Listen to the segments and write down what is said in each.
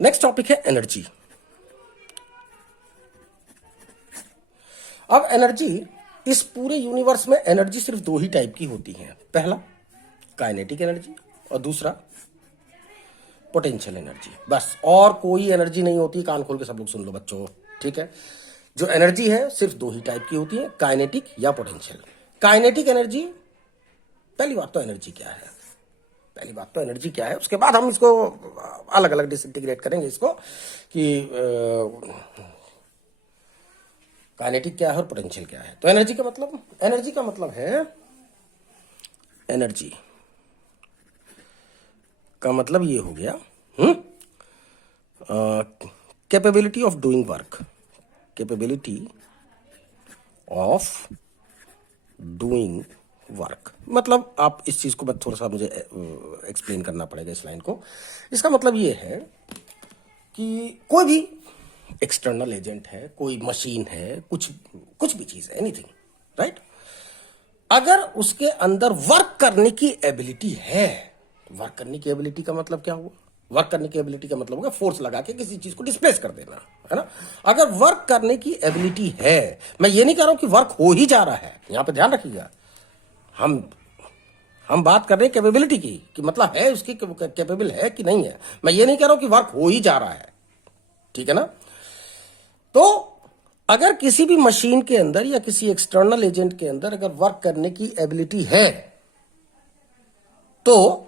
Next topic है energy. अब energy, इस पूरे यूनिवर्स में एनर्जी सिर्फ दो ही टाइप की होती है। पहला काइनेटिक एनर्जी और दूसरा पोटेंशियल एनर्जी। बस, और कोई एनर्जी नहीं होती। कान खोल के सब लोग सुन लो बच्चों, ठीक है। जो एनर्जी है सिर्फ दो ही टाइप की होती है, काइनेटिक या पोटेंशियल। काइनेटिक एनर्जी, पहली बात तो एनर्जी क्या है, पहली बात तो एनर्जी क्या है, उसके बाद हम इसको अलग अलग डिसइंटीग्रेट करेंगे इसको कि काइनेटिक क्या है और पोटेंशियल क्या है। तो एनर्जी का मतलब, एनर्जी का मतलब है, एनर्जी का मतलब ये हो गया capability of doing work, capability of doing work. मतलब आप इस चीज को, मैं थोड़ा सा मुझे एक्सप्लेन करना पड़ेगा इस लाइन को। इसका मतलब ये है कि कोई भी एक्सटर्नल एजेंट है, कोई मशीन है, कुछ भी चीज है, एनीथिंग, राइट, अगर उसके अंदर वर्क करने की एबिलिटी है, वर्क करने की एबिलिटी का मतलब क्या हुआ, वर्क करने की एबिलिटी का मतलब होगा फोर्स लगा के किसी चीज को डिस्प्लेस कर देना, है ना। अगर वर्क करने की एबिलिटी है, मैं ये नहीं कह रहा हूं कि वर्क हो ही जा रहा है, यहां पे ध्यान रखिएगा। हम बात कर रहे हैं कैपेबिलिटी की, कि मतलब है उसकी कैपेबल है कि नहीं है। मैं ये नहीं कह रहा हूं कि वर्क हो ही जा रहा है, ठीक है ना। तो अगर किसी भी मशीन के अंदर या किसी एक्सटर्नल एजेंट के अंदर अगर वर्क करने की एबिलिटी है, तो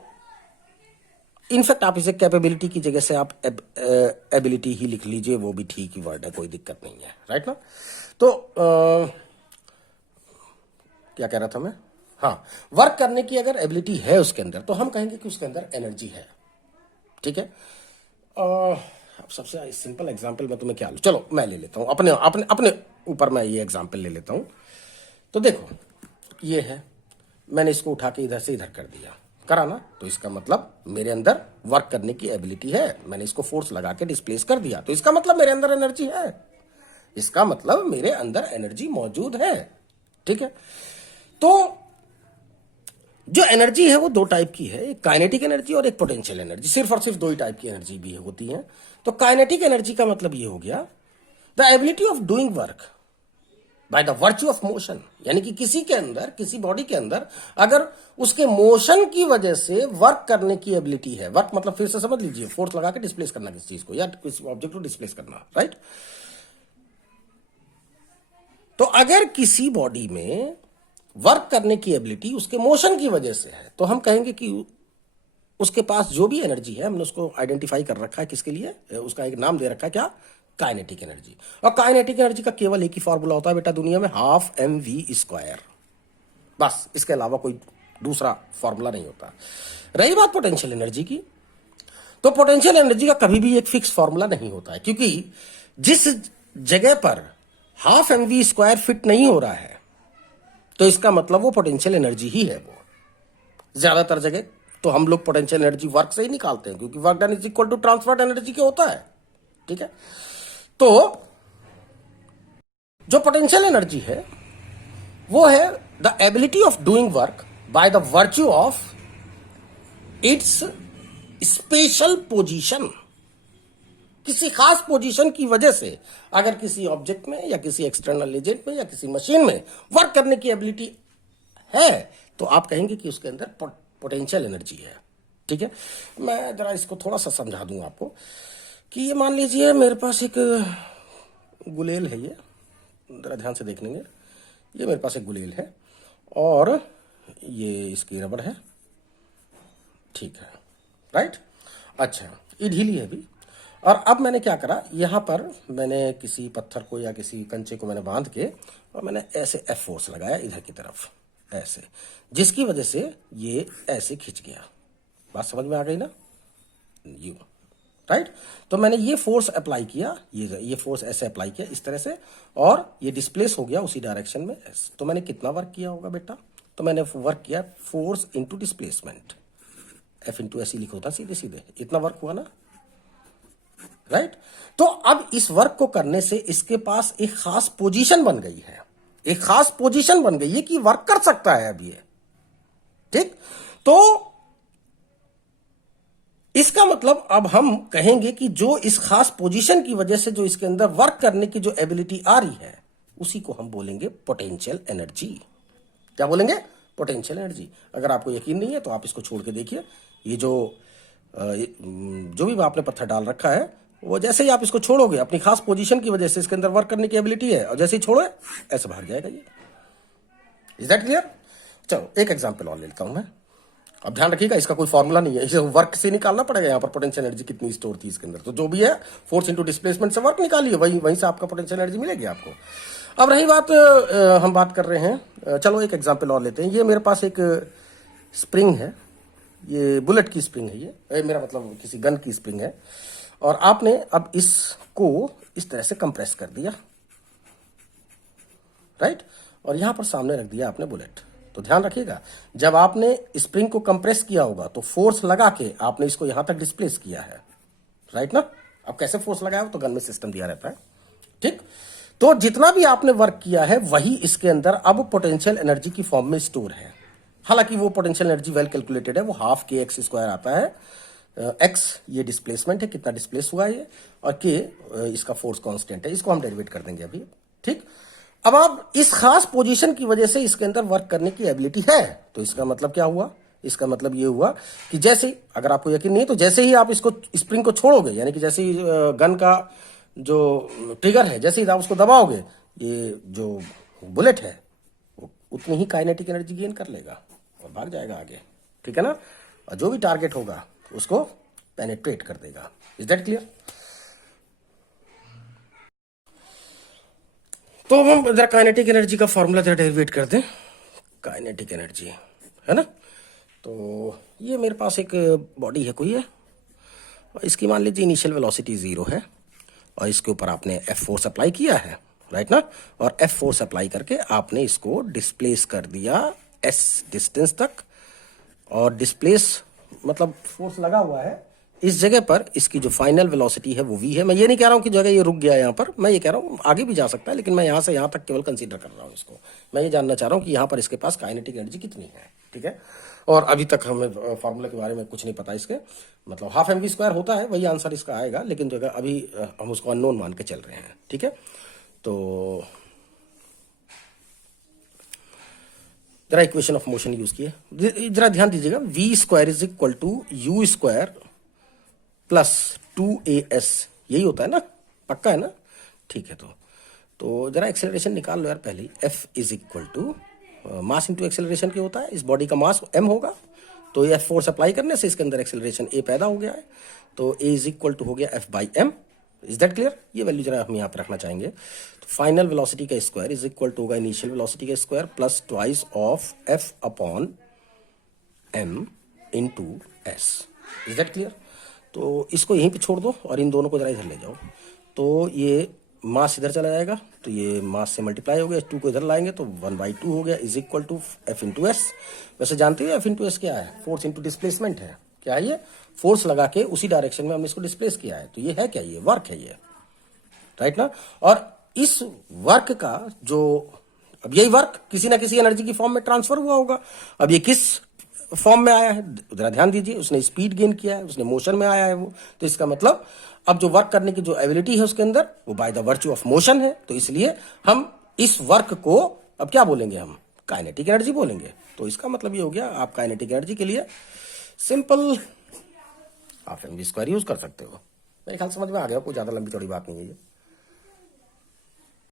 इनफैक्ट आप इसे कैपेबिलिटी की जगह से आप एबिलिटी ही लिख लीजिए, वो भी ठीक ही वर्ड है, कोई दिक्कत नहीं है, राइट ना। तो क्या कह रहा था मैं, हाँ, वर्क करने की अगर एबिलिटी है उसके अंदर, तो हम कहेंगे कि उसके अंदर एनर्जी है, ठीक है। अब सबसे सिंपल एग्जांपल मैं तुम्हें क्या लूं, चलो मैं ले लेता हूं अपने अपने अपने ऊपर, मैं ये एग्जांपल ले लेता हूं। तो देखो, ये है, मैंने इसको उठा के इधर से इधर कर दिया, करा ना, तो इसका मतलब मेरे अंदर वर्क करने की एबिलिटी है। मैंने इसको फोर्स लगा के डिस्प्लेस कर दिया, तो इसका मतलब मेरे अंदर एनर्जी है, इसका मतलब मेरे अंदर एनर्जी मौजूद है, ठीक है। तो जो एनर्जी है वो दो टाइप की है, एक काइनेटिक एनर्जी और एक पोटेंशियल एनर्जी। सिर्फ और सिर्फ दो ही टाइप की एनर्जी भी होती है। तो काइनेटिक एनर्जी का मतलब ये हो गया the ability of doing work by the virtue of motion, यानी कि किसी के अंदर, किसी बॉडी के अंदर अगर उसके मोशन की वजह से वर्क करने की एबिलिटी है, वर्क मतलब फिर से समझ लीजिए, फोर्स लगा के डिस्प्लेस करना किसी चीज को या किसी ऑब्जेक्ट को डिस्प्लेस करना, राइट। तो अगर किसी बॉडी में वर्क करने की एबिलिटी उसके मोशन की वजह से है, तो हम कहेंगे कि उसके पास जो भी एनर्जी है, हमने उसको आइडेंटिफाई कर रखा है, किसके लिए, उसका एक नाम दे रखा है, क्या, काइनेटिक एनर्जी। और काइनेटिक एनर्जी का केवल एक ही फॉर्मूला होता है बेटा दुनिया में, हाफ एम वी स्क्वायर, बस, इसके अलावा कोई दूसरा फॉर्मूला नहीं होता। रही बात पोटेंशियल एनर्जी की, तो पोटेंशियल एनर्जी का कभी भी एक फिक्स फॉर्मूला नहीं होता है, क्योंकि जिस जगह पर half m v square fit नहीं हो रहा है, तो इसका मतलब वो पोटेंशियल एनर्जी ही है। वो ज्यादातर जगह तो हम लोग पोटेंशियल एनर्जी वर्क से ही निकालते हैं, क्योंकि work done is equal to transferred energy के होता है, ठीक है। तो जो पोटेंशियल एनर्जी है वो है the ability of doing work by the virtue of its special position, किसी खास पोजीशन की वजह से अगर किसी ऑब्जेक्ट में या किसी एक्सटर्नल एजेंट में या किसी मशीन में वर्क करने की एबिलिटी है, तो आप कहेंगे कि उसके अंदर पोटेंशियल एनर्जी है, ठीक है। मैं जरा इसको थोड़ा सा समझा दूं आपको कि ये मान लीजिए मेरे पास एक गुलेल है, ये जरा ध्यान से देख लेंगे, ये मेरे पास एक गुलेल है और ये इसकी रबड़ है, ठीक है, राइट। अच्छा, ये ढीली है अभी, और अब मैंने क्या करा, यहां पर मैंने किसी पत्थर को या किसी कंचे को मैंने बांध के और मैंने ऐसे एफ फोर्स लगाया इधर की तरफ, ऐसे, जिसकी वजह से ये ऐसे खिंच गया। बात समझ में आ गई ना, यू, राइट। तो मैंने ये फोर्स अप्लाई किया, ये फोर्स ऐसे अप्लाई किया इस तरह से, और ये डिस्प्लेस हो गया उसी डायरेक्शन में। तो मैंने कितना वर्क किया होगा बेटा, तो मैंने वर्क किया force into displacement, F into ऐसी लिखा होता सीधे सीधे, इतना वर्क हुआ ना, राइट। तो अब इस वर्क को करने से इसके पास एक खास पोजीशन बन गई है, एक खास पोजीशन बन गई है कि वर्क कर सकता है अब ये, ठीक। तो इसका मतलब अब हम कहेंगे कि जो इस खास पोजीशन की वजह से जो इसके अंदर वर्क करने की जो एबिलिटी आ रही है उसी को हम बोलेंगे पोटेंशियल एनर्जी। क्या बोलेंगे? Potential energy. अगर आपको यकीन नहीं है तो आप इसको छोड़ के देखिए, ये जो भी आपने पत्थर डाल रखा है वो जैसे ही आप इसको छोड़ोगे अपनी खास पोजीशन की वजह से इसके अंदर वर्क करने की एबिलिटी है, और जैसे ही छोड़ो ऐसे भाग जाएगा ये। Is that clear? चलो एक एग्जांपल और लेता हूं मैं। अब ध्यान रखिएगा, इसका कोई फॉर्मूला नहीं है, इसे वर्क से निकालना पड़ेगा। यहाँ पर पोटेंशियल एनर्जी कितनी स्टोर थी इसके अंदर, तो जो भी है फोर्स इंटू डिस्प्लेसमेंट से वर्क निकालिए, वहीं से आपका पोटेंशियल एनर्जी मिलेगी आपको। अब रही बात, हम बात कर रहे हैं, चलो एक एग्जांपल और लेते हैं। ये मेरे पास एक स्प्रिंग है, ये बुलेट की स्प्रिंग है, ये मेरा मतलब किसी गन की स्प्रिंग है, और आपने अब इसको इस तरह से कंप्रेस कर दिया, राइट, और यहां पर सामने रख दिया आपने बुलेट। तो ध्यान रखिएगा, जब आपने स्प्रिंग को कंप्रेस किया होगा तो फोर्स लगा के आपने इसको यहां तक डिस्प्लेस किया है, राइट ना। अब कैसे फोर्स लगाया तो गन में सिस्टम दिया रहता है, ठीक। तो जितना भी आपने वर्क किया है वही इसके अंदर अब पोटेंशियल एनर्जी की फॉर्म में स्टोर है। हालांकि वो पोटेंशियल एनर्जी वेल कैलकुलेटेड है, वो हाफ के एक्स स्क्वायर आता है। एक्स ये डिस्प्लेसमेंट है, कितना डिस्प्लेस हुआ ये, और के इसका फोर्स कांस्टेंट है, इसको हम डेरिवेट कर देंगे अभी, ठीक। अब आप इस खास पोजीशन की वजह से इसके अंदर वर्क करने की एबिलिटी है, तो इसका मतलब क्या हुआ? इसका मतलब ये हुआ कि जैसे, अगर आपको यकीन नहीं है तो जैसे ही आप इसको स्प्रिंग को छोड़ोगे, यानी कि जैसे ही गन का जो ट्रिगर है जैसे ही आप उसको दबाओगे, ये जो बुलेट है वो उतनी ही काइनेटिक एनर्जी गेन कर लेगा और भाग जाएगा आगे, ठीक है ना। और जो भी टारगेट होगा उसको पेनिट्रेट कर देगा। Is that clear? तो हम जरा काइनेटिक एनर्जी का फॉर्मूला जरा डेरिवेट कर दें। काइनेटिक एनर्जी है ना, तो ये मेरे पास एक बॉडी है कोई है, और इसकी मान लीजिए इनिशियल वेलोसिटी 0 है, और इसके ऊपर आपने F फोर्स अप्लाई किया है, राइट ना, और F फोर्स अप्लाई करके आपने इसको डिस्प्लेस कर दिया s डिस्टेंस तक, और डिस्प्लेस मतलब फोर्स लगा हुआ है इस जगह पर। इसकी जो फाइनल वेलोसिटी है वो v है। मैं ये नहीं कह रहा हूं कि जगह ये रुक गया यहाँ पर, मैं ये कह रहा हूं आगे भी जा सकता है, लेकिन मैं यहाँ से यहाँ तक केवल कंसीडर कर रहा हूँ इसको। मैं ये जानना चाह रहा हूँ कि यहाँ पर इसके पास काइनेटिक एनर्जी कितनी है, ठीक है। और अभी तक हमें फार्मूला के बारे में कुछ नहीं पता इसके, मतलब हाफ mv स्क्वायर होता है, वही आंसर इसका आएगा, लेकिन जगह अभी हम उसको अननोन मान के चल रहे हैं, ठीक है। तो जरा इक्वेशन ऑफ मोशन यूज किए, जरा ध्यान दीजिएगा। v square is equal to u square plus 2as, यही होता है ना, पक्का है ना, ठीक है। तो जरा एक्सेलरेशन निकाल लो यार पहले ही। F is equal to mass into acceleration क्या होता है, इस बॉडी का मास m होगा, तो ये F फोर्स अप्लाई करने से इसके अंदर एक्सेलरेशन a पैदा हो गया है, तो a इज इक्वल टू हो गया F by m। Is that clear? ये वैल्यू जरा हम यहाँ पे रखना चाहेंगे। तो फाइनल वेलोसिटी का स्क्वायर इज इक्वल टू होगा इनिशियल वेलोसिटी का square plus twice of F upon m into s। Is that clear? तो इसको यहीं पे छोड़ दो और इन दोनों को जरा इधर ले जाओ, तो ये मास इधर चला जाएगा, तो ये मास से मल्टीप्लाई हो गया, 2 को इधर लाएंगे तो 1/2 हो गया, is equal to F into s. वैसे जानते हो F इंटू एस क्या है? फोर्स इंटू डिस्प्लेसमेंट है। क्या है ये? फोर्स लगा के उसी डायरेक्शन में हमने इसको डिस्प्लेस किया है, तो ये है क्या? ये वर्क है ये, राइट ना। और इस वर्क का जो, अब यही वर्क किसी ना किसी एनर्जी की फॉर्म में ट्रांसफर हुआ होगा। अब ये किस फॉर्म में आया है जरा ध्यान दीजिए, उसने स्पीड गेन किया है, उसने मोशन में आया है वो, तो इसका मतलब अब जो वर्क करने की जो एबिलिटी है उसके अंदर वो by the virtue of motion है, तो इसलिए हम इस वर्क को अब क्या बोलेंगे? हम काइनेटिक एनर्जी बोलेंगे। तो इसका मतलब ये हो गया, आप काइनेटिक एनर्जी के लिए simple half mv square use कर सकते हो। मेरे ख्याल समझ में आ गया, कोई ज्यादा लंबी चौड़ी बात नहीं है ये।